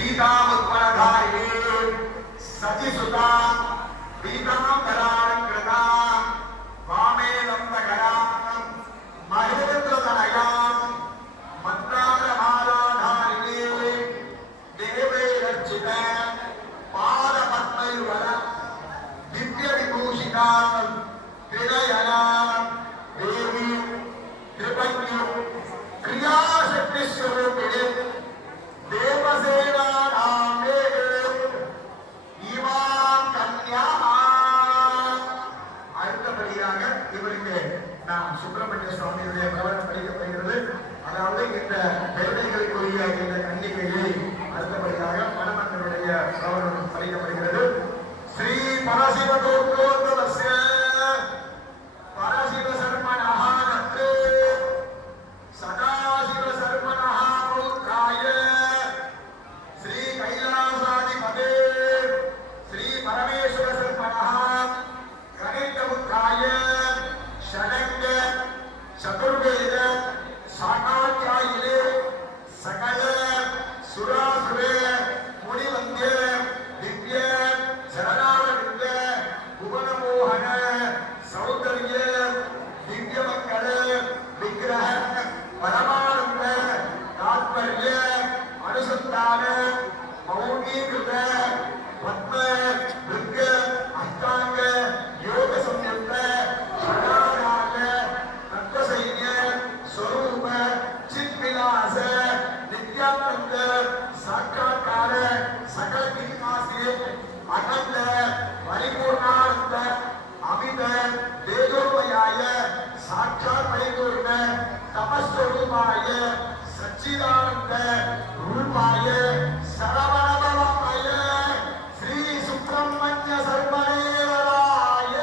पीतामुत्पलधारिणे सचिसुता पीताम्बरालङ्कृतां वामे लम्बकरां महेन्द्रतनयां मन्दारमालाधारिणे देवे रक्षितां पादपद्मयुगल दिव्यविभूषितां त्रिनयनां देवी त्रिपत्न्यौ क्रियाशक्तिस्वरूपिणे देवसेनानामे इमां कन्या அடுத்தபடியாக இவருக்கு நாம் சுப்பிரமணிய சுவாமியுடைய பிரபலம் படிக்கப்படுகிறது. அதாவது இந்த பெருமைகளுக்குரிய இந்த கன்னிகையை அடுத்தபடியாக மணமன்னனுடைய பிரபலம் படிக்கப்படுகிறது. ஸ்ரீ பரசிவ தோற்றோத்சவஸ்ய பரசிவ சர்மணஹ நத்ரே சதாசிவ சர்மணஹ பௌத்ராய श्री कैलासाधिपते श्री परमेश्वर सर्वणः गणितमुद्राय षडंग चतुर्वेद शाखाध्यायिने सकल सुरासुर मुनिवन्द्य दिव्य शरणारविन्द भुवनमोहन सौंदर्य दिव्यमंगल विग्रह परमानंद तात्पर्य अनुसंधान मौनीकृत पद्म भृंग अष्टांग योग संयुक्त षडाराग तत्वसैन्य स्वरूप चित्विलास नित्यानंद साक्षात्कार सकल किन्मासे अनंत परिपूर्णानंद अमित तेजोमयाय साक्षात् परिपूर्ण तपस्वरूपाय सच्चिदानंद रूपाय सरवणभवाय श्री सुब्रह्मण्य सर्वदेवराय